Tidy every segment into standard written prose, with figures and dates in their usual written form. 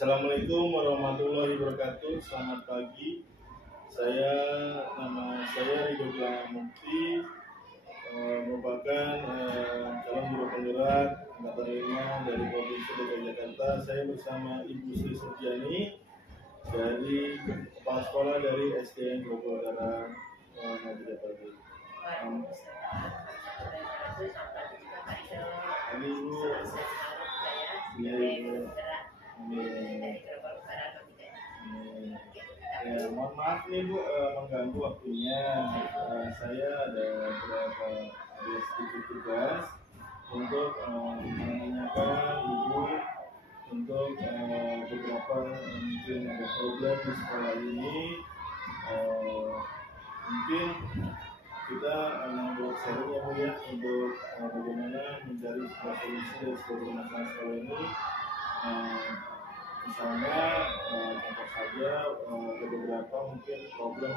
Assalamualaikum warahmatullahi wabarakatuh. Selamat pagi. Nama saya Ridho Mukti, merupakan calon guru penggerak angkatan 5 dari Provinsi DKI Jakarta. Saya bersama Ibu Sri Surjani dari kepala sekolah dari SDN Grogol Utara Madura Pagi. Ya, mohon maaf nih Bu, mengganggu waktunya. Saya ada sedikit tugas untuk menanyakan Ibu untuk beberapa mungkin ada problem di sekolah ini. Mungkin kita membuat sharing ya Bu ya, untuk bagaimana mencari sebuah solusi dari seluruh masalah sekolah ini. Misalnya contoh saja ada beberapa mungkin problem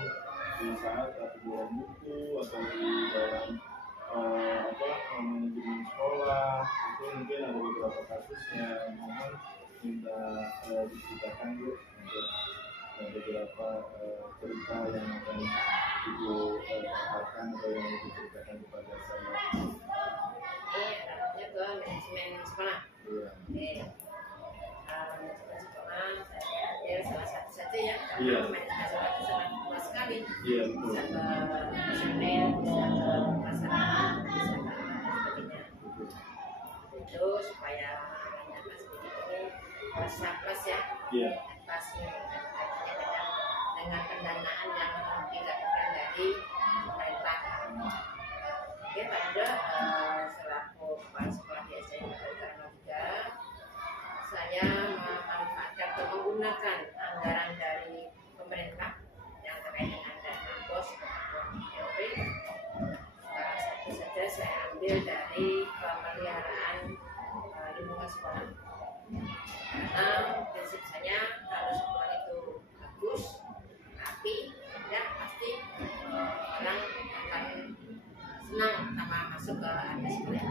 di saat pembuatan buku atau di dalam manajemen sekolah, itu mungkin ada beberapa kasus yang mohon minta diceritakan Bu untuk beberapa cerita yang akan Ibu katakan atau yang Ibu ceritakan kepada saya. Ini ke manajemen sekolah. Iya. Manajemen sekolah saya ya salah satu saja ya, Iya. karena manajemen sekolah itu sangat luas sekali. Iya, betul. Bisa ke personel, bisa ke masyarakat, bisa ke sebagainya. Itu supaya anak-anak seperti ini plus ya. Iya. Plus dengan pendanaan yang didapatkan dari pemerintah. Oke, pada selaku kepala sekolah di SDN Grogol Utara, saya memanfaatkan atau menggunakan anggaran dari pemerintah yang terkait dengan dana BOS maupun DOP. Salah satu saja saya ambil dari pemeliharaan lingkungan sekolah. Karena prinsip saya kalau sekolah itu bagus, rapi, indah, pasti orang akan senang sama masuk ke area sekolah.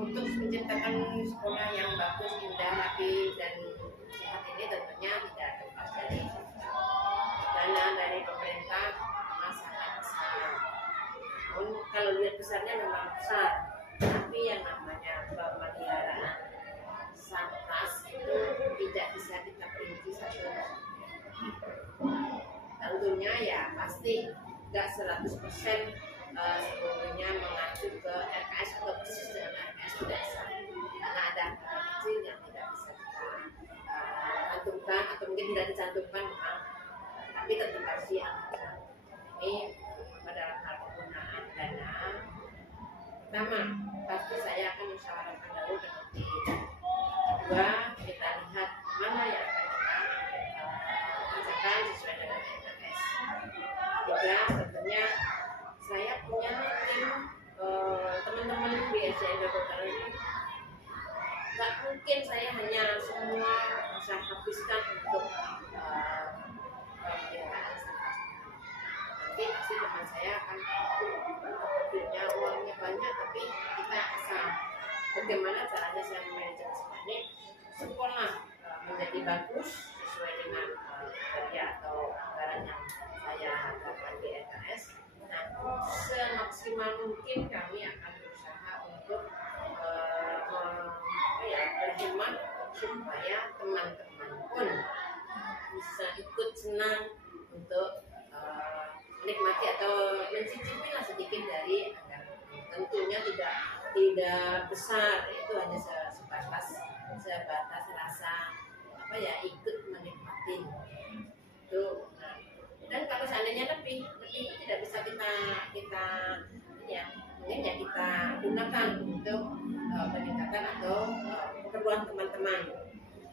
Untuk menciptakan sekolah yang bagus, indah, rapi, dan sehat ini tentunya tidak terlepas dari dana dari pemerintah memang sangat besar. Namun kalau lihat besarnya memang besar, tapi yang namanya pemeliharaan satgas itu tidak bisa kita perinci satu. Tentunya ya pasti nggak 100% seluruhnya mengacu ke RKS atau persis dengan RKS desa, karena ada kecil yang tidak bisa kita cantumkan atau mungkin tidak dicantumkan memang, tapi tetap harus diangkat. Ini dalam hal penggunaan dana, pertama pasti saya akan musyawarahkan dahulu dengan tim. Kedua, kita lihat mana yang akan kita kerjakan sesuai dengan RKS. Tiga, tentunya saya punya tim teman-teman di SDN Grogol Utara ini. Gak mungkin saya hanya semua saya habiskan untuk pemeliharaan sampah. Nanti pasti teman saya akan punya uangnya banyak, tapi kita asal bagaimana caranya saya manajemen sekolah ini, sekolah menjadi bagus sesuai dengan kerja atau anggaran yang saya harapkan di RKS. Nah, semaksimal mungkin kami akan berusaha untuk berhemat supaya teman-teman pun bisa ikut senang untuk menikmati atau mencicipi lah sedikit dari anggaran. Tentunya tidak besar, itu hanya sebatas rasa ikut menikmati itu. Nah, dan kalau seandainya lebih itu tidak bisa kita mungkin ya kita gunakan untuk peningkatan atau keperluan teman-teman.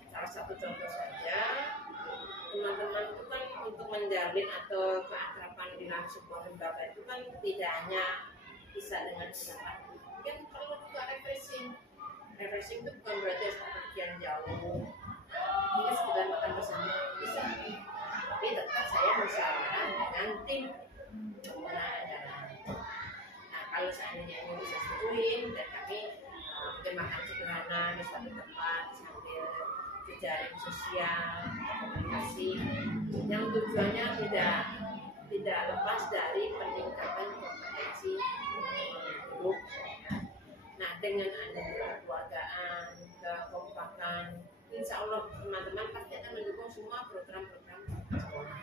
Salah satu contoh saja, teman-teman itu kan untuk menjalin atau keakraban di dalam sebuah lembaga itu kan tidak hanya bisa dengan usaha, mungkin perlu juga refreshing itu bukan berarti harus pergian jauh, mungkin sekedar makan bersama bisa, tapi tetap saya musyawarah dengan tim penggunaan dana. Nah, kalau seandainya ini bisa setujuin dan kami mungkin makan sederhana di suatu tempat sambil jejaring sosial, komunikasi yang tujuannya tidak lepas dari peningkatan kompetensi grup. Nah, dengan adanya kekeluargaan, kekompakan, insya Allah teman-teman pasti akan mendukung semua program-program sekolah.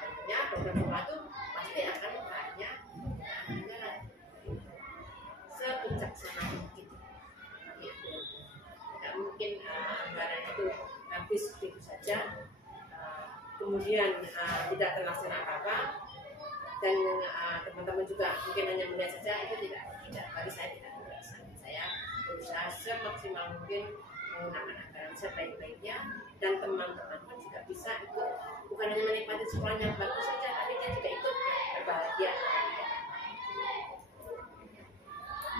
Tentunya program sekolah itu pasti akan hanya anggaran sebijaksana mungkin. Tidak mungkin anggaran itu habis begitu saja, kemudian tidak terlaksana apa-apa, dan teman-teman juga mungkin hanya melihat saja. Itu tidak bagi saya tidak berkesan. Saya berusaha semaksimal mungkin menggunakan anggaran sebaik-baiknya, dan teman-teman pun juga bisa ikut, bukan hanya menikmati sekolah yang bagus saja, tapi dia juga ikut berbahagia.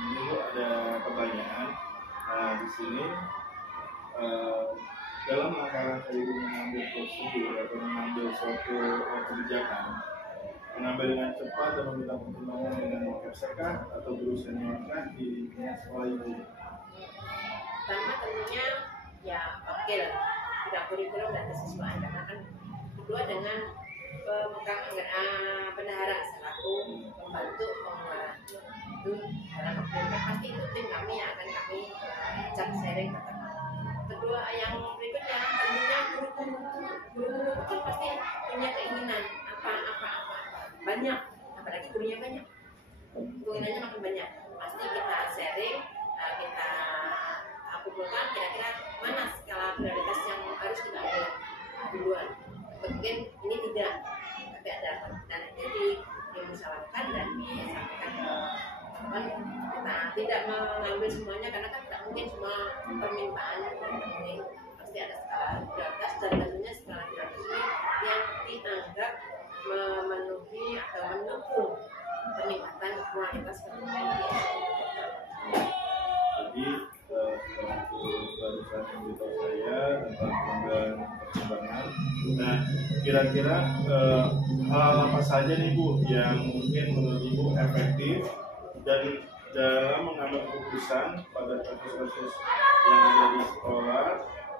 Ini Bu, ada pertanyaan. Nah, di sini dalam langkah-langkah Ibu mengambil prosedur atau mengambil suatu kebijakan, mengambil dengan cepat dan meminta pertimbangan dengan wakilsekah atau guru seniorkah di sekolah Ibu? Pertama tentunya ya wakil, tidak kurikulum dan kesiswaan, karena kan kedua dengan pemegang bendahara selaku pembantu pengelola itu dalam wakil, pasti itu tim kami yang akan kami ajak sharing ke teman. Kedua yang berikutnya tentunya guru-guru itu pasti punya keinginan apa banyak, apalagi gurunya banyak, keinginannya makin banyak. Pasti kita sharing, kita kumpulkan kira-kira mana skala prioritas yang harus kita ambil duluan. Mungkin ini tidak, tapi ada dan itu dimusyawarahkan dan disampaikan ke teman. Kita tidak mengambil semuanya karena kan tidak mungkin semua permintaan ini, pasti ada skala prioritas, dan tentunya skala prioritas ini yang dianggap memenuhi atau mendukung peningkatan kualitas pendidikan di SMA. Jadi barusan memberitahu saya tentang pengembangan perkembangan. Nah, kira-kira hal apa saja nih Bu yang mungkin menurut Ibu efektif dan dalam mengambil keputusan pada kasus-kasus yang ada di sekolah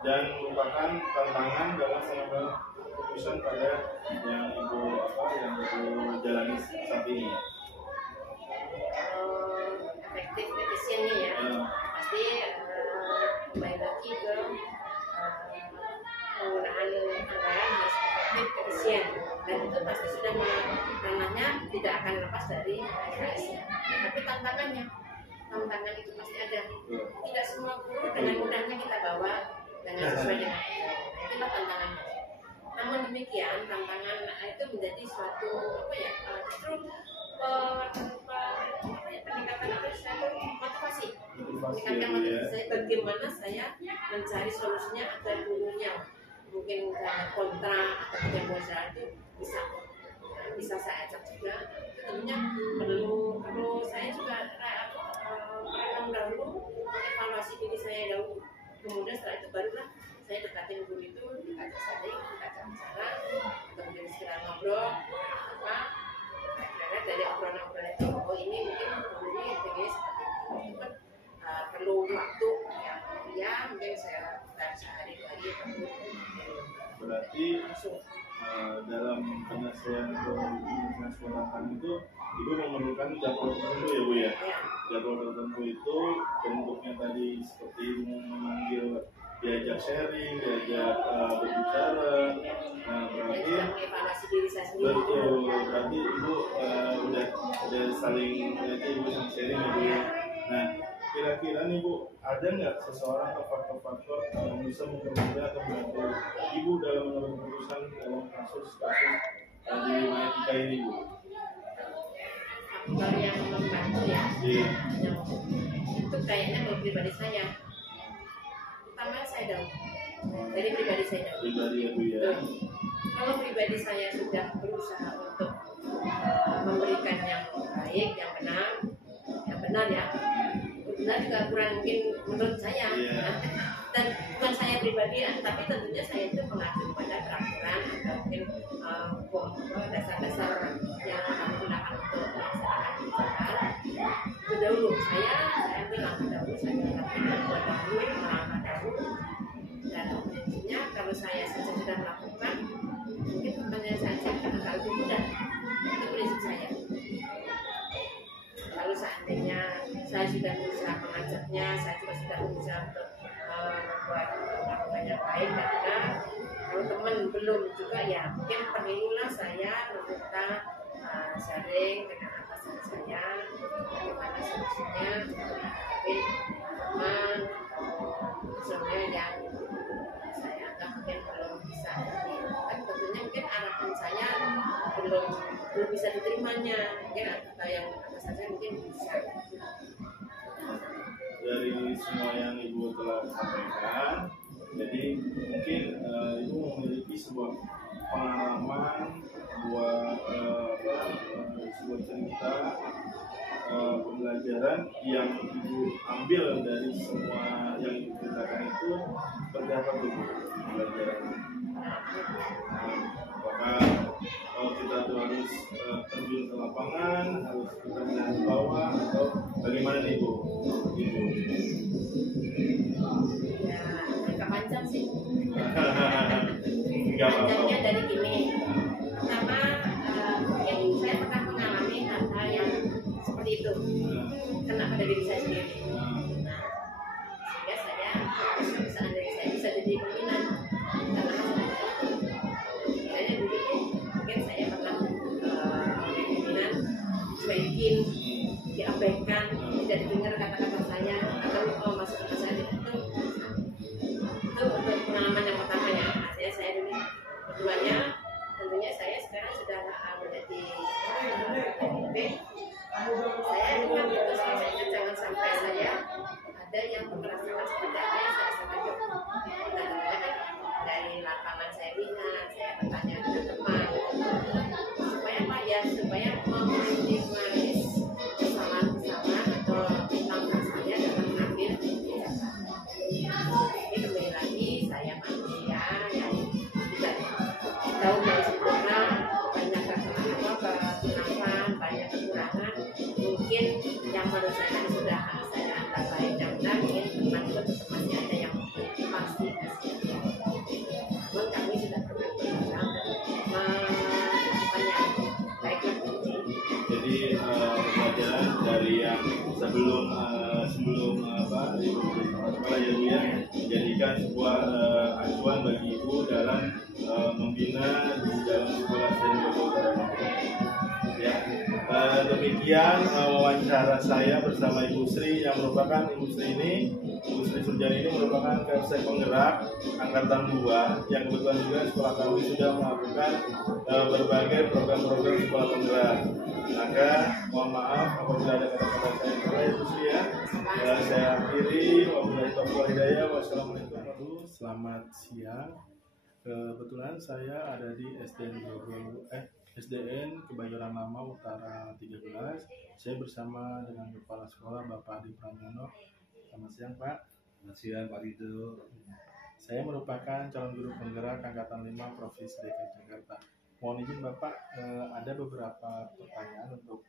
dan merupakan tantangan dalam mengambil keputusan pada yang Ibu jalani saat ini? Efektif efisiennya ya, pasti kembali lagi ke penggunaan anggaran harus efektif efisien, dan itu pasti sudah namanya tidak akan lepas dari KS. Tapi tantangan itu pasti ada. Tidak semua guru dengan mudahnya kita bawa dengan sesuai dengan itulah tantangannya. Namun demikian tantangan itu menjadi suatu justru peningkatan motivasi. Meningkatkan motivasi saya bagaimana saya mencari solusinya agar gurunya mungkin kontra atau tidak bosan itu bisa saya ajak juga. Tentunya perlu saya juga merenung dahulu, evaluasi diri saya dahulu, kemudian setelah itu barulah saya dekatin guru itu, kita sharing, kita bicara, kemudian setelah ngobrol dari obrolan-obrolan itu, oh ini mungkin gurunya begini seperti itu, kan perlu waktu yang mungkin saya sehari dua hari perlu. Berarti dalam penyelesaian nasional itu Ibu memerlukan jadwal tertentu ya Bu ya? Jadwal tertentu itu bentuknya tadi seperti memanggil, diajak sharing, diajak berbicara. Nah, berarti evaluasi diri saya sendiri. Betul, berarti Ibu udah saling Ibu sharing ya Bu ya. Nah, kira-kira nih Bu, ada nggak seseorang atau faktor-faktor yang bisa mempermudah atau membantu Ibu dalam mengambil keputusan dalam kasus-kasus di etika ini Bu? Faktor yang membantu ya. Iya. Itu kayaknya kalau pribadi saya, pertama saya dahulu. Dari pribadi saya dahulu. Pribadi ya Bu ya. Kalau pribadi saya sudah berusaha untuk memberikan yang baik, yang benar ya. Benar juga kurang mungkin menurut saya. Dan bukan saya pribadi, tapi tentunya saya itu mengacu pada peraturan atau mungkin dasar-dasar yang kami gunakan untuk melaksanakan kebijakan. Itu dahulu saya ambil langkah dahulu, saya lakukan buat dahulu, melangkah dahulu, dan baik, karena kalau teman belum juga ya mungkin perlulah saya meminta sharing dengan atasan saya bagaimana solusinya tapi teman misalnya yang saya anggap mungkin belum bisa kan tentunya mungkin harapan saya belum bisa diterimanya, mungkin atau yang atasan saya mungkin bisa. Dari semua yang Ibu telah sampaikan, jadi mungkin Ibu memiliki sebuah pengalaman, sebuah cerita pembelajaran yang Ibu ambil dari semua yang Ibu ceritakan itu seperti apa Ibu pembelajaran? Apakah kita tuh harus terjun ke lapangan, harus kita melihat di bawah, atau bagaimana nih Bu? Ibu? Ya, agak panjang sih. Enggak apa-apa. Panjangnya dari gini. Pertama, mungkin saya pernah mengalami hal-hal yang seperti itu. Kena pada diri saya sendiri. Nah, sehingga saya seandainya saya bisa jadi pimpinan karena masalah itu. Misalnya dulu mungkin saya pernah pimpinan cuekin, diabaikan, tidak didengar kata-kata saya atau masuk ke saya itu untuk pengalaman yang pertama ya. Artinya saya dulu keduanya tentunya saya sekarang sudah menjadi PDP. Saya ingat itu saya ingat jangan sampai saya ada yang merasakan seperti apa yang saya rasakan. Dan dari lapangan saya lihat, saya bertanya dengan teman supaya apa ya, supaya meminimalisir kesalahan-kesalahan atau langkah saya dalam mengambil kebijakan. Ini kembali lagi saya manusia yang tidak tahu dari sempurna, banyak kesalahan, banyak kekurangan. Mungkin yang menurut saya tadi sudah saya anggap baik dan benar, mungkin teman juga tetap masih ada yang pasti masih ada. Namun kami sudah berusaha melakukan yang baik yang penting. Jadi pembelajaran dari yang sebelum kepala ya Bu ya, menjadikan sebuah acuan bagi Ibu dalam membina di dalam sekolah seni Utara. Ya, demikian wawancara saya bersama Ibu Sri yang merupakan Ibu Sri Surjani ini merupakan Kapsek Penggerak Angkatan 2 yang kebetulan juga sekolah kami sudah melakukan berbagai program-program sekolah penggerak. Maka mohon maaf apabila ada kata-kata saya salah Ibu Sri ya. Saya akhiri wabillahi taufiq wal hidayah. Wassalamualaikum warahmatullahi wabarakatuh. Selamat siang. Kebetulan saya ada di SDN Kebayoran Lama Utara 13. Saya bersama dengan Kepala Sekolah Bapak Adi Pranyono. Selamat siang Pak. Selamat siang Pak Rido. Saya merupakan calon guru penggerak Angkatan 5 Provinsi DKI Jakarta. Mohon izin Bapak, ada beberapa pertanyaan untuk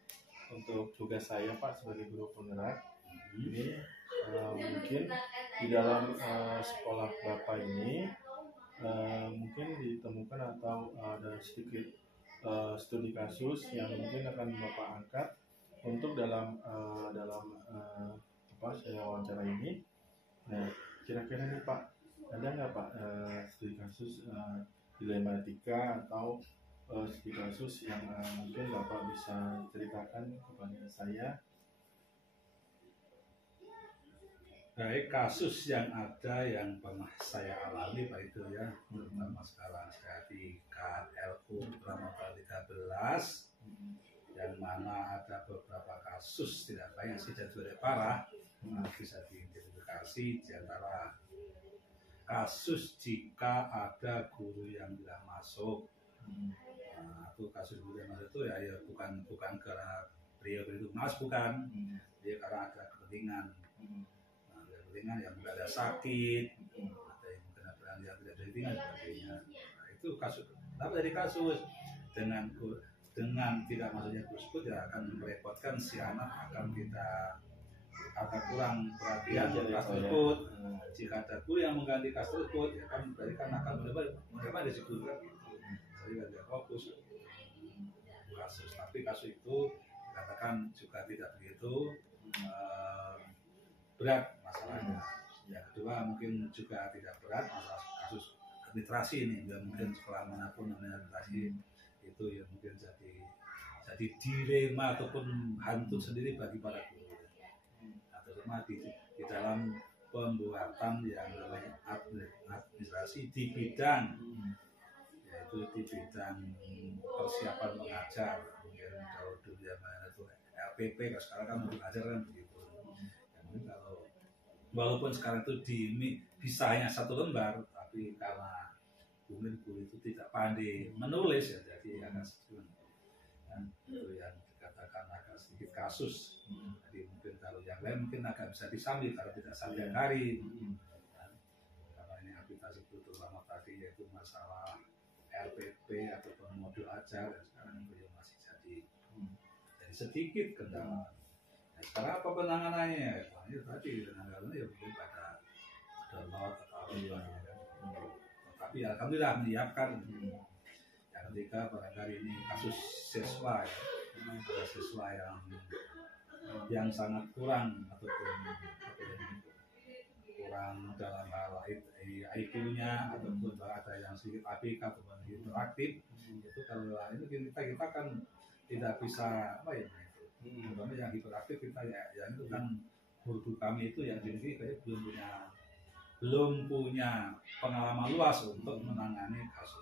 tugas saya Pak sebagai guru penggerak. Ini mungkin di dalam sekolah Bapak ini mungkin ditemukan atau ada sedikit studi kasus yang mungkin akan Bapak angkat untuk dalam saya wawancara ini. Nah, kira-kira nih Pak, ada nggak Pak studi kasus dilematika atau studi kasus yang mungkin Bapak bisa ceritakan kepada saya? Baik, kasus yang ada yang pernah saya alami Pak itu ya, terutama sekarang saya di KLU Pramodal 13, yang mana ada beberapa kasus tidak banyak sih jadi parah, bisa diidentifikasi di antara kasus jika ada guru yang tidak masuk. Nah, itu kasus guru yang masuk itu ya bukan karena beliau itu mas, bukan, dia karena ada kepentingan. Yang tidak ada sakit, ada yang kena yang tidak ada ringan sebagainya. Nah, itu kasus. Tapi dari kasus dengan tidak masuknya guru tersebut ya akan merepotkan si anak, akan kurang perhatian kelas tersebut. Jika ada guru yang mengganti kelas tersebut, ya kan berarti kan akan menerima risiko kan. Jadi tidak fokus kasus. Tapi kasus itu dikatakan juga tidak begitu berat masalahnya. Ya kedua mungkin juga tidak berat masalah kasus literasi ini, ya mungkin sekolah manapun namanya literasi itu ya mungkin jadi dilema ataupun hantu sendiri bagi para guru, terutama di dalam pembuatan yang namanya administrasi di bidang, yaitu di bidang persiapan mengajar. Mungkin kalau dulu zaman itu LPP, kalau sekarang kan mengajar kan begitu. Ya, mungkin kalau walaupun sekarang itu bisa hanya 1 lembar, tapi karena mungkin guru itu tidak pandai menulis ya, jadi agak sedikit itu yang dikatakan agak sedikit kasus. Jadi mungkin kalau yang lain mungkin agak bisa disambil kalau tidak sampai hari. Karena ini aplikasi terutama tadi yaitu masalah LPP ataupun modul ajar, dan sekarang itu yang masih jadi sedikit kendala. Nah, sekarang apa penanganannya? Ya tadi penanganannya ya mungkin pada download atau apa ya. Tapi alhamdulillah menyiapkan. Ketika barangkali ini kasus siswa ya, ada siswa yang sangat kurang ataupun kurang dalam hal IQ-nya, ataupun ada yang sedikit ABK ataupun interaktif, itu kalau itu kita kan tidak bisa apa ya itu, terutama yang hiperaktif kita ya itu kan guru kami itu yang jadi kayak belum punya pengalaman luas untuk menangani kasus.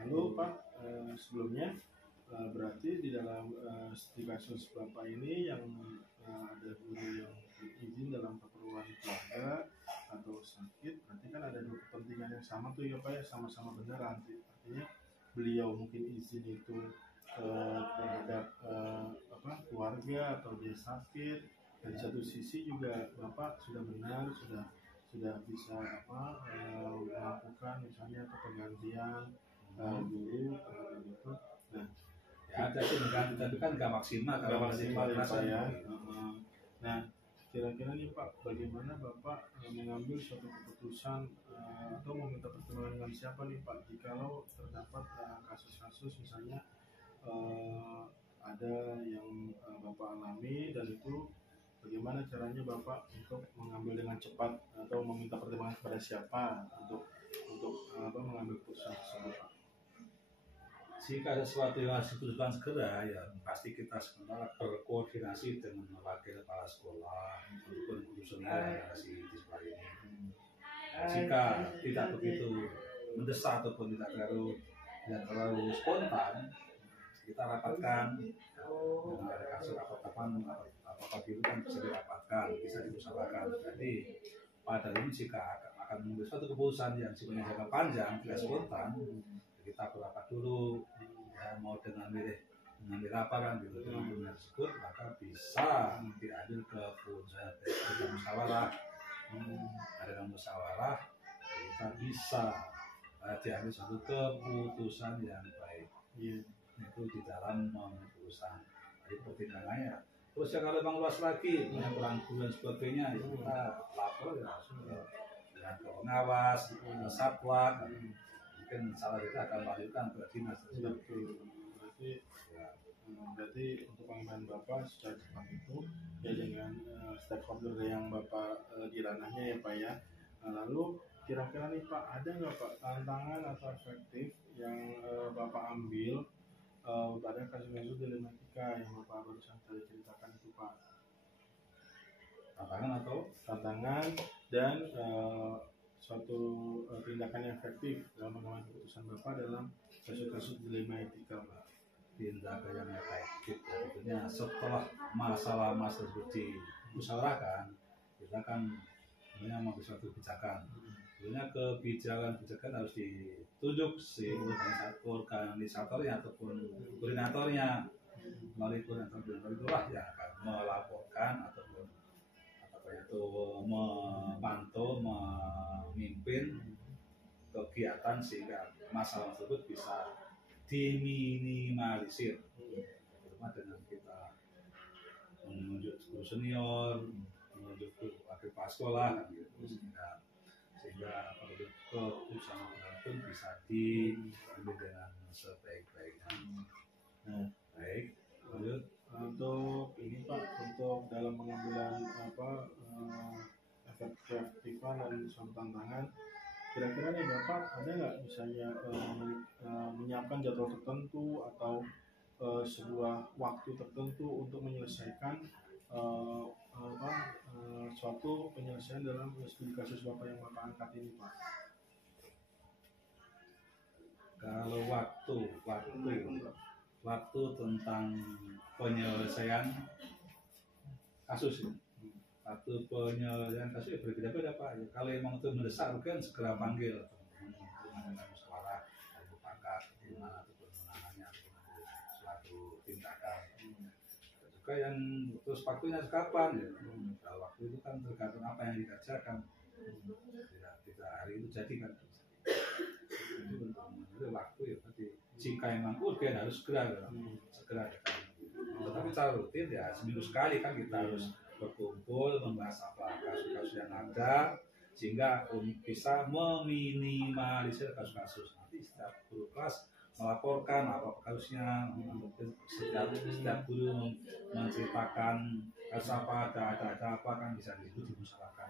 Lalu Pak, sebelumnya berarti di dalam di kasus Bapak ini yang ada guru yang izin dalam keperluan keluarga atau sakit, berarti kan ada 2 kepentingan yang sama tuh ya Pak ya, sama-sama benar. Artinya beliau mungkin izin itu terhadap keluarga atau dia sakit, dan di satu sisi juga Bapak sudah benar, sudah bisa melakukan misalnya penggantian guru gitu. Nah, ya ada sih tapi kan nggak maksimal ya Pak ya. Nah, kira-kira nih Pak, bagaimana Bapak mengambil suatu keputusan atau meminta pertimbangan dengan siapa nih Pak, jikalau terdapat kasus-kasus misalnya ada yang Bapak alami, dan itu bagaimana caranya Bapak untuk mengambil dengan cepat atau meminta pertimbangan kepada siapa untuk mengambil keputusan tersebut Pak? Jika sesuatu yang harus diputuskan segera, ya pasti kita sementara berkoordinasi dengan wakil kepala sekolah ataupun guru senior yang ada di sekolah ini. Jika tidak begitu mendesak ataupun tidak terlalu spontan, kita rapatkan. Dengan ada kasus apa itu kan bisa dirapatkan, bisa dimusyawarahkan. Jadi pada ini jika akan mengambil suatu keputusan yang sifatnya jangka panjang, tidak spontan, kita berapat dulu ya, mau mengambil apa kan gitu dengan dunia tersebut, maka bisa diambil ke musyawarah. Ada musyawarah kita bisa diambil suatu keputusan yang baik, itu di dalam keputusan. Jadi pertimbangannya. Terus yang kalau memang luas lagi, yang kurang dan sebagainya, ya kita lapor ya langsung ke pengawas, ke satwa. Mungkin salah kita akan lanjutkan ke dinas tersebut. Berarti untuk pengembangan Bapak secara cepat itu ya dengan stakeholder yang Bapak di ranahnya ya Pak ya. Lalu kira-kira nih Pak, ada nggak Pak tantangan atau efektif yang Bapak ambil pada kasus-kasus dilematika yang Bapak barusan tadi ceritakan itu Pak? Tantangan dan suatu tindakan yang efektif dalam mengambil keputusan Bapak dalam kasus-kasus dilema etika Pak. Tindakan yang efektif ya, tentunya setelah masalah tersebut dimusyawarahkan, kita kan mengambil suatu kebijakan. Tentunya kebijakan harus ditunjuk si organisatornya ataupun koordinatornya. Melalui koordinator itulah yang akan melaporkan ataupun itu memantau, memimpin kegiatan sehingga masalah tersebut bisa diminimalisir. Terutama dengan kita menunjuk guru senior, menunjuk wakil kepala sekolah, kan gitu. Sehingga keputusan pun bisa diambil dengan sebaik-baiknya. Nah, baik. Lanjut. Untuk ini Pak, untuk dalam pengambilan efektifan dan suatu tantangan, kira-kira nih Bapak ada nggak misalnya menyiapkan jadwal tertentu atau sebuah waktu tertentu untuk menyelesaikan suatu penyelesaian dalam studi kasus Bapak yang Bapak angkat ini Pak? Kalau waktu tentang penyelesaian kasus ya. Waktu penyelesaian kasus ya berbeda-beda Pak. Ya, kalau memang itu mendesak kan segera panggil teman-teman musyawarah dan mufakat di mana itu penanganannya suatu tindakan. Juga yang terus waktunya kapan ya? Kalau waktu itu kan tergantung apa yang dikerjakan. Tidak hari itu jadi kan. Itu waktu ya berarti jika memang urgen harus segera tetapi secara rutin ya seminggu sekali kan kita harus berkumpul membahas apa kasus-kasus yang ada sehingga bisa meminimalisir kasus-kasus. Nanti setiap guru kelas melaporkan apa kasusnya, setiap guru menceritakan kasus apa ada apa kan bisa dimusyawarahkan.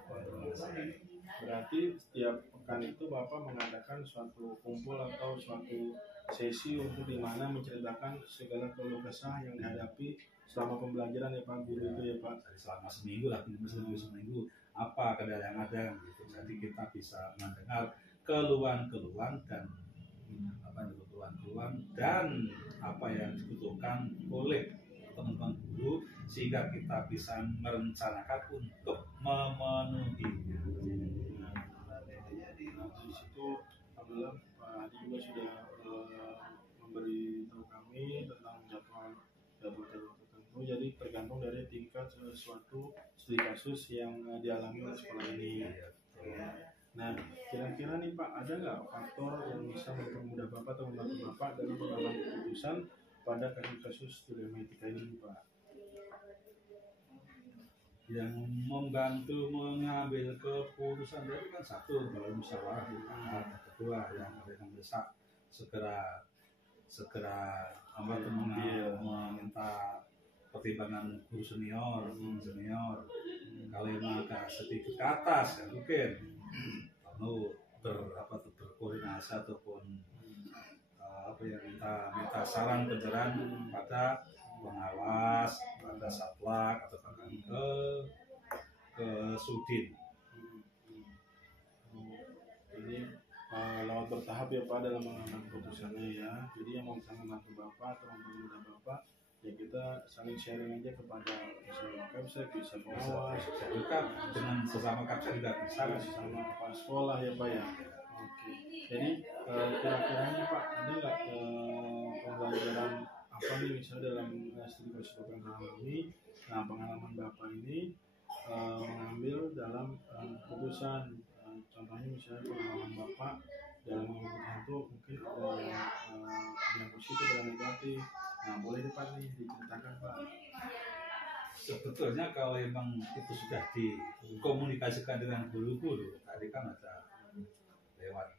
Berarti setiap pekan itu Bapak mengadakan suatu kumpul atau suatu sesi untuk dimana menceritakan segala keluh kesah yang dihadapi selama pembelajaran ya Pak guru itu ya Pak. Jadi selama seminggu lah, seminggu apa kendala yang ada gitu. Jadi kita bisa mendengar keluhan-keluhan dan keluhan-keluhan dan apa yang dibutuhkan oleh teman-teman guru sehingga kita bisa merencanakan untuk memenuhinya. Di situ alhamdulillah Pak Hadi juga sudah memberitahu kami tentang jadwal tertentu. Jadi tergantung dari tingkat suatu studi kasus yang dialami oleh sekolah ini. Nah, kira-kira nih Pak, ada nggak faktor yang bisa mempermudah Bapak atau membantu Bapak dalam mengambil keputusan pada kasus-kasus studi etika ini Pak? Yang membantu mengambil keputusan itu kan satu kalau musyawarah kedua yang mendesak segera meminta pertimbangan guru senior kalau yang agak sedikit ke atas ya mungkin perlu berkoordinasi ataupun minta saran pencerahan pada pengawas, pada satlak atau bahkan ke sudin. Ini lewat bertahap ya Pak dalam mengambil keputusannya ya. Jadi yang mau bisa membantu Bapak atau mempermudah Bapak ya kita saling sharing aja kepada misalnya kapsek, bisa pengawas, juga dengan sesama kapsek juga bisa sesama kepala sekolah ya Pak ya. Oke. Jadi kira-kira ini Pak ada nggak pembelajaran apa nih misalnya dalam studi kasus Bapak yang alami? Nah pengalaman Bapak ini mengambil dalam keputusan. Contohnya misalnya pengalaman Bapak dalam mengambil itu mungkin ada yang positif dan negatif. Nah boleh Pak nih diceritakan Pak. Sebetulnya kalau memang itu sudah dikomunikasikan dengan guru-guru, tadi kan ada lewat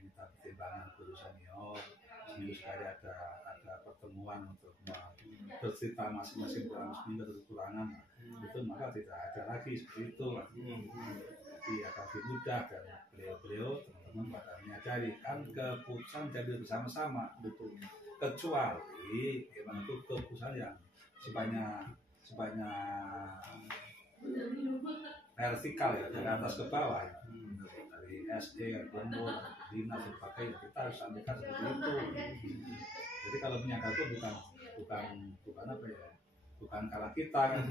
minta pertimbangan guru senior, seminggu sekali ada pertemuan untuk bercerita masing-masing seminggu atau kekurangan, itu maka tidak ada lagi seperti itu. Jadi akan lebih mudah dan beliau teman-teman pada menyadari kan keputusan jadi bersama-sama betul. Kecuali memang itu keputusan yang sifatnya vertikal ya dari atas ke bawah ya. Dari SD umur dinas dan sebagainya kita harus sampaikan seperti itu. Jadi kalau menyangka itu bukan apa ya, bukan kalah kita kan.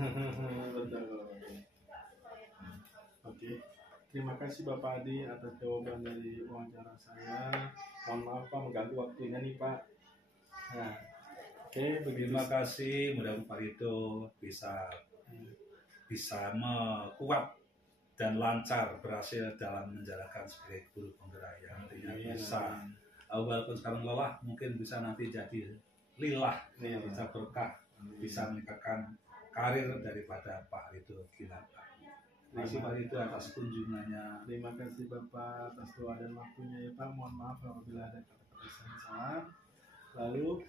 Oke. Terima kasih Bapak Adi atas jawaban dari wawancara saya. Mohon maaf Pak mengganggu waktunya nih Pak. Nah, oke, terima kasih. Mudah-mudahan Pak Rido bisa kuat dan lancar berhasil dalam menjalankan sebagai guru penggerak yang nantinya bisa walaupun sekarang lelah mungkin bisa nanti jadi lilah, bisa berkah, bisa meningkatkan karir daripada Pak Rido Ginanjar. Terima kasih Pak Rido atas kunjungannya. Terima kasih Bapak atas doa dan waktunya ya Pak. Mohon maaf apabila ada kata-kata yang salah. Lalu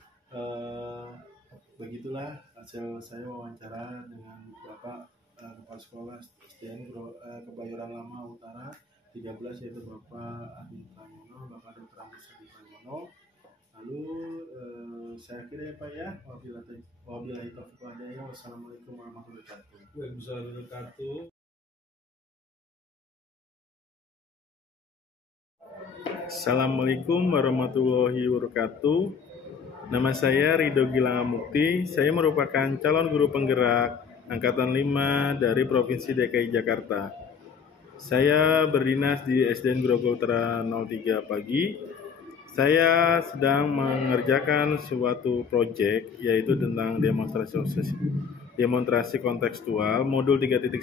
begitulah hasil saya wawancara dengan Bapak Kepala Sekolah SDN Kebayoran Lama Utara 13 yaitu Bapak Adi Pranyono, Bapak Dr. Agus Adi Pranyono. Lalu saya kira ya Pak ya, wabillahi taufiq wal hidayah. Wassalamualaikum warahmatullahi wabarakatuh. Waalaikumsalam warahmatullahi wabarakatuh. Assalamualaikum warahmatullahi wabarakatuh. Nama saya Ridho Gilang Mukti. Saya merupakan calon guru penggerak Angkatan 5 dari Provinsi DKI Jakarta. Saya berdinas di SDN Grogol Utara 03 Pagi. Saya sedang mengerjakan suatu proyek yaitu tentang demonstrasi kontekstual modul 3.1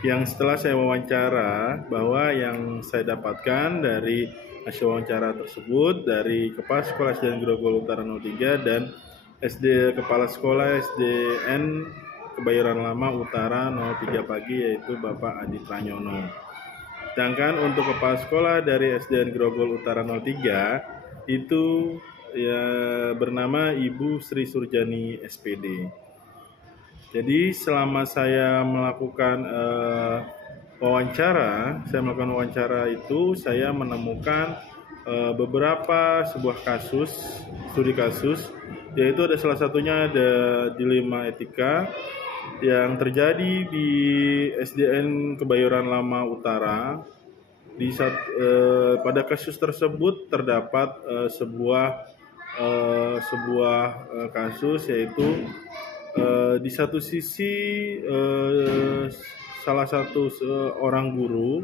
yang setelah saya wawancara bahwa yang saya dapatkan dari hasil wawancara tersebut dari Kepala Sekolah SDN Grogol Utara 03 dan Kepala Sekolah SDN Kebayoran Lama Utara 03 Pagi yaitu Bapak Adi Pranyono. Sedangkan untuk Kepala Sekolah dari SDN Grogol Utara 03 itu ya bernama Ibu Sri Surjani SPD. Jadi selama saya melakukan wawancara itu saya menemukan beberapa sebuah studi kasus, yaitu ada salah satunya ada dilema etika yang terjadi di SDN Kebayoran Lama Utara. Pada kasus tersebut terdapat sebuah kasus yaitu di satu sisi salah satu seorang guru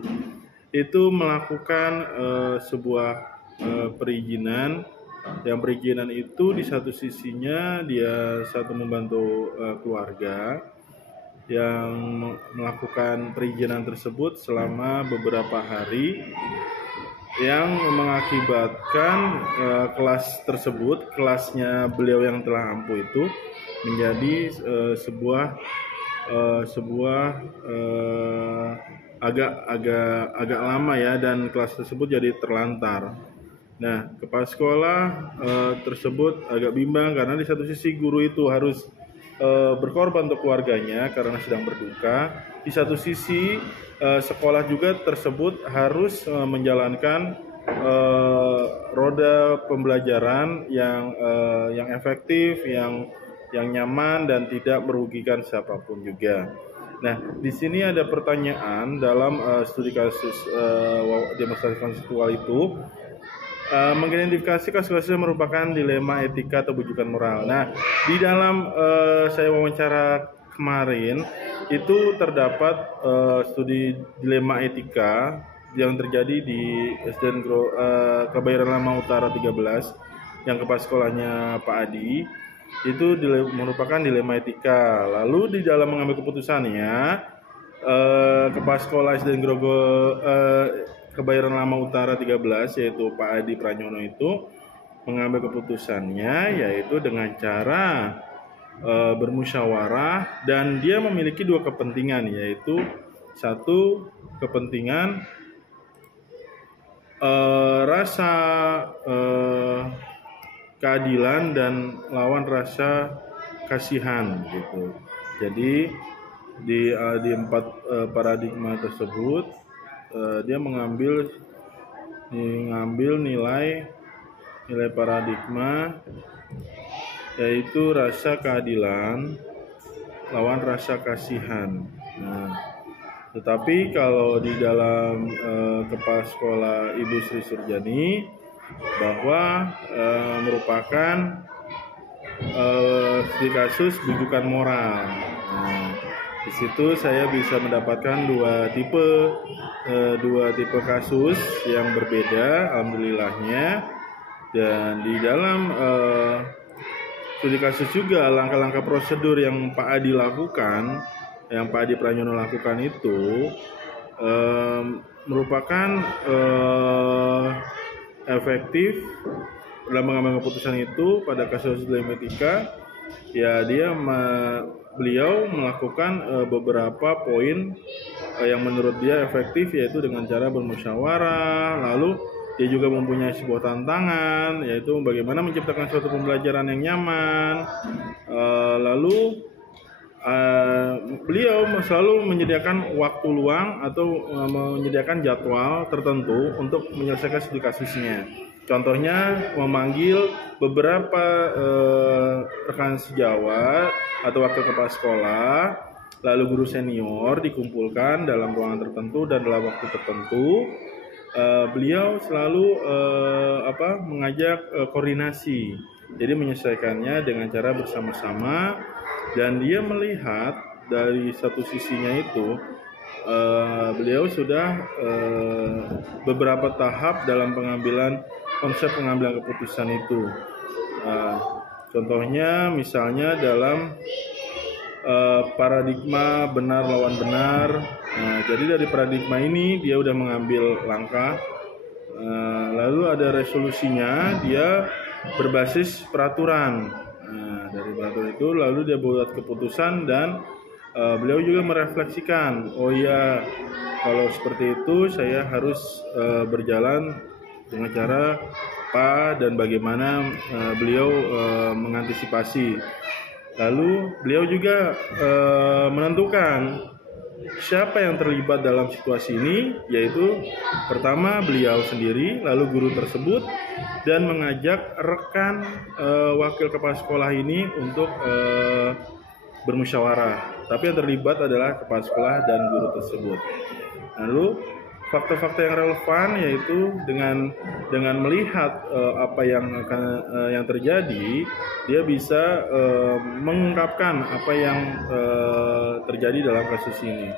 itu melakukan sebuah perizinan. Yang perizinan itu di satu sisinya dia membantu keluarga yang melakukan perizinan tersebut selama beberapa hari yang mengakibatkan kelasnya beliau yang telah ampuh itu menjadi agak lama ya, dan kelas tersebut jadi terlantar. Nah, kepala sekolah tersebut agak bimbang karena di satu sisi guru itu harus berkorban untuk keluarganya karena sedang berduka. Di satu sisi sekolah juga tersebut harus menjalankan roda pembelajaran yang efektif, yang nyaman dan tidak merugikan siapapun juga. Nah, di sini ada pertanyaan dalam studi kasus demonstrasi kontekstual itu. Mengidentifikasi kasus-kasus yang merupakan dilema etika atau bujukan moral. Nah, di dalam saya wawancara kemarin itu terdapat studi dilema etika yang terjadi di SDN Kebayoran Lama Utara 13 yang kepala sekolahnya Pak Adi. Itu merupakan dilema etika. Lalu di dalam mengambil keputusannya kepala sekolah SDN Grogol Kebayoran Lama Utara 13 yaitu Pak Adi Pranyono itu mengambil keputusannya yaitu dengan cara bermusyawarah, dan dia memiliki dua kepentingan, yaitu satu kepentingan rasa keadilan dan lawan rasa kasihan gitu. Jadi di empat paradigma tersebut dia mengambil nilai paradigma yaitu rasa keadilan lawan rasa kasihan. Nah, tetapi kalau di dalam kepala sekolah Ibu Sri Surjani bahwa merupakan studi kasus bujukan moral. Nah, di situ saya bisa mendapatkan dua tipe kasus yang berbeda, alhamdulillahnya. Dan di dalam studi kasus juga langkah-langkah prosedur yang Pak Adi lakukan, yang Pak Adi Pranyono lakukan itu merupakan efektif dalam mengambil keputusan itu pada kasus dilema etika. Ya, beliau melakukan beberapa poin yang menurut dia efektif, yaitu dengan cara bermusyawarah. Lalu dia juga mempunyai sebuah tantangan, yaitu bagaimana menciptakan suatu pembelajaran yang nyaman. Lalu beliau selalu menyediakan waktu luang atau menyediakan jadwal tertentu untuk menyelesaikan studi kasusnya. Contohnya memanggil beberapa rekan sejawat atau wakil kepala sekolah, lalu guru senior dikumpulkan dalam ruangan tertentu dan dalam waktu tertentu. Beliau selalu mengajak koordinasi, jadi menyelesaikannya dengan cara bersama-sama, dan dia melihat dari satu sisinya itu beliau sudah beberapa tahap dalam konsep pengambilan keputusan itu. Contohnya misalnya dalam paradigma benar lawan benar. Jadi dari paradigma ini dia udah mengambil langkah. Lalu ada resolusinya, dia berbasis peraturan. Dari peraturan itu lalu dia buat keputusan dan beliau juga merefleksikan, oh ya kalau seperti itu saya harus berjalan dengan cara apa dan bagaimana beliau mengantisipasi. Lalu beliau juga menentukan siapa yang terlibat dalam situasi ini, yaitu pertama beliau sendiri, lalu guru tersebut, dan mengajak rekan wakil kepala sekolah ini untuk bermusyawarah. Tapi yang terlibat adalah kepala sekolah dan guru tersebut. Lalu faktor-faktor yang relevan yaitu dengan melihat apa yang terjadi, dia bisa mengungkapkan apa yang terjadi dalam kasus ini.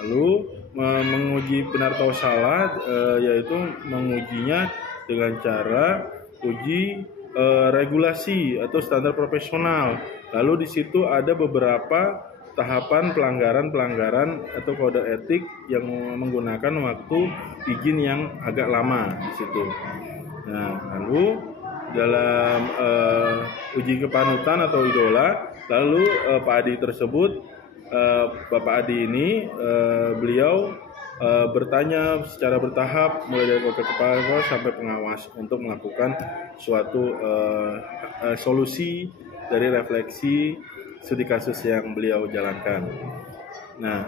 Lalu menguji benar atau salah, yaitu mengujinya dengan cara uji regulasi atau standar profesional. Lalu di situ ada beberapa tahapan pelanggaran atau kode etik yang menggunakan waktu izin yang agak lama di situ. Nah, lalu dalam uji kepanutan atau idola, lalu Pak Adi tersebut, Bapak Adi ini, beliau bertanya secara bertahap mulai dari wakil kepala sekolah sampai pengawas untuk melakukan suatu solusi dari refleksi studi kasus yang beliau jalankan. Nah,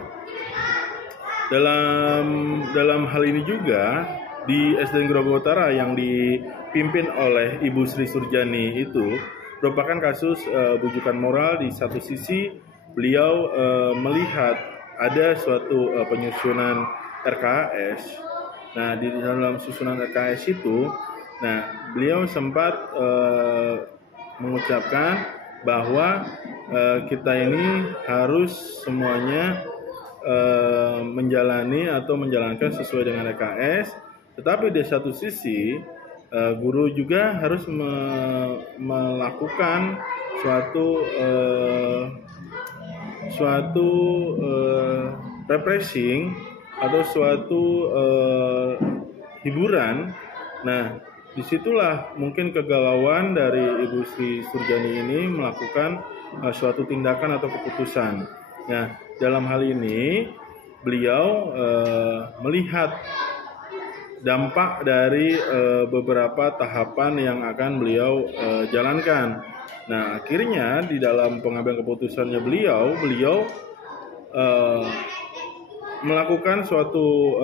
dalam hal ini juga di SDN Grogol Utara yang dipimpin oleh Ibu Sri Surjani itu merupakan kasus bujukan moral. Di satu sisi beliau melihat ada suatu penyusunan RKS. Nah, di dalam susunan RKS itu, nah beliau sempat mengucapkan bahwa kita ini harus semuanya menjalankan sesuai dengan RKS, tetapi di satu sisi guru juga harus melakukan suatu refreshing atau suatu hiburan. Nah, disitulah mungkin kegalauan dari Ibu Sri Surjani ini melakukan suatu tindakan atau keputusan. Nah, dalam hal ini beliau melihat dampak dari beberapa tahapan yang akan beliau jalankan. Nah, akhirnya di dalam pengambilan keputusannya beliau melakukan suatu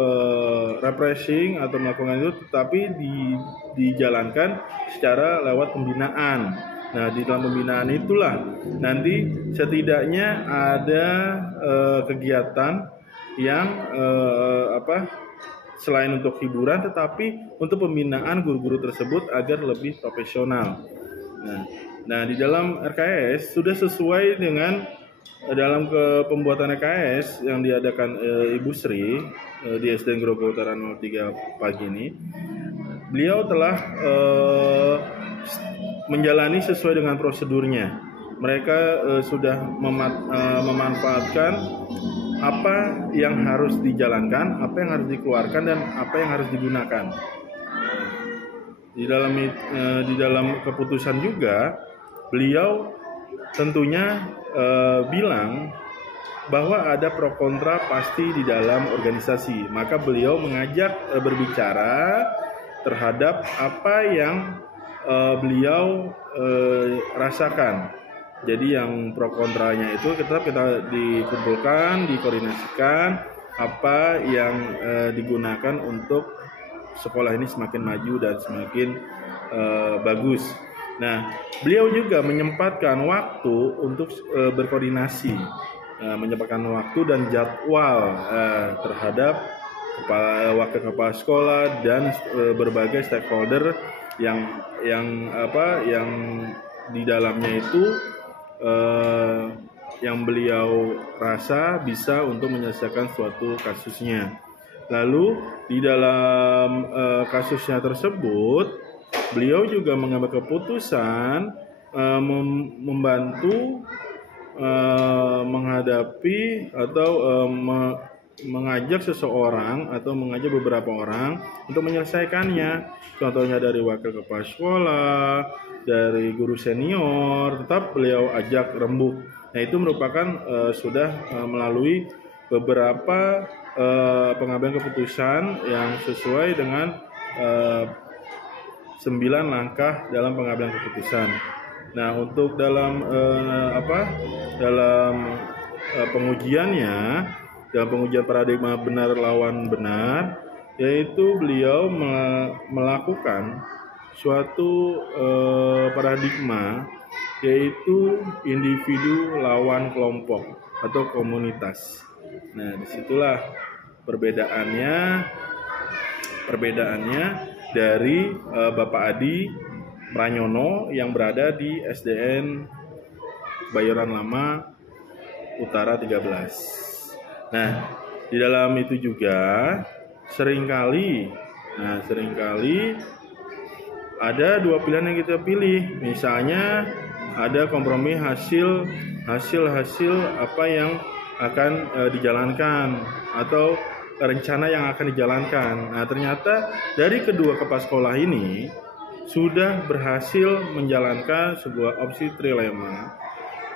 refreshing atau melakukan itu, tetapi dijalankan secara lewat pembinaan. Nah, di dalam pembinaan itulah nanti setidaknya ada kegiatan yang selain untuk hiburan, tetapi untuk pembinaan guru-guru tersebut agar lebih profesional. Nah, di dalam RKS sudah sesuai dengan dalam pembuatan RKS yang diadakan Ibu Sri di SDN Grogol Utara 03 pagi ini, beliau telah menjalani sesuai dengan prosedurnya. Mereka sudah memanfaatkan apa yang harus dijalankan, apa yang harus dikeluarkan, dan apa yang harus digunakan. Di dalam keputusan juga beliau tentunya bilang bahwa ada pro kontra pasti di dalam organisasi. Maka beliau mengajak berbicara terhadap apa yang beliau rasakan. Jadi yang pro kontranya itu kita dikumpulkan, dikoordinasikan apa yang digunakan untuk sekolah ini semakin maju dan semakin bagus. Nah, beliau juga menyempatkan waktu untuk berkoordinasi, menyempatkan waktu dan jadwal terhadap wakil kepala sekolah dan berbagai stakeholder yang di dalamnya itu yang beliau rasa bisa untuk menyelesaikan suatu kasusnya. Lalu di dalam kasusnya tersebut, beliau juga mengambil keputusan membantu menghadapi atau mengajak seseorang atau mengajak beberapa orang untuk menyelesaikannya. Contohnya dari wakil kepala sekolah, dari guru senior, tetap beliau ajak rembuk. Nah, itu merupakan sudah melalui beberapa pengambilan keputusan yang sesuai dengan 9 langkah dalam pengambilan keputusan. Nah, untuk dalam pengujiannya, dalam pengujian paradigma benar lawan benar, yaitu beliau melakukan suatu paradigma, yaitu individu lawan kelompok atau komunitas. Nah, disitulah perbedaannya dari Bapak Adi Pranyono yang berada di SDN Bayoran Lama Utara 13. Nah, di dalam itu juga seringkali ada dua pilihan yang kita pilih. Misalnya ada kompromi hasil apa yang akan dijalankan atau rencana yang akan dijalankan. Nah, ternyata dari kedua kepala sekolah ini sudah berhasil menjalankan sebuah opsi trilema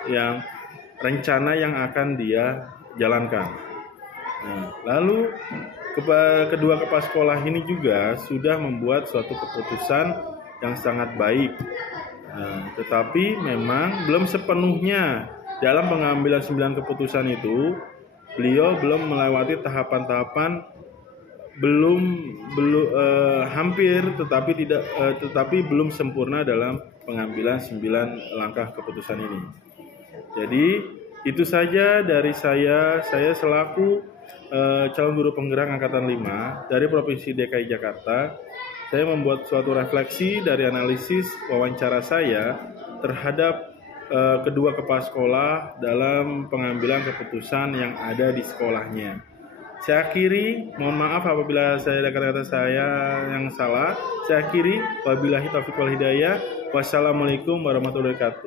yang rencana yang akan dia jalankan. Nah, lalu kedua kepala sekolah ini juga sudah membuat suatu keputusan yang sangat baik. Nah, tetapi memang belum sepenuhnya dalam pengambilan 9 keputusan itu, beliau belum melewati tahapan-tahapan, hampir tetapi belum sempurna dalam pengambilan 9 langkah keputusan ini. Jadi itu saja dari saya selaku calon guru penggerak angkatan 5 dari Provinsi DKI Jakarta. Saya membuat suatu refleksi dari analisis wawancara saya terhadap kedua kepala sekolah dalam pengambilan keputusan yang ada di sekolahnya. Saya akhiri, mohon maaf apabila saya ada kata-kata saya yang salah. Saya akhiri, wabillahi taufiq wal hidayah. Wassalamualaikum warahmatullahi wabarakatuh.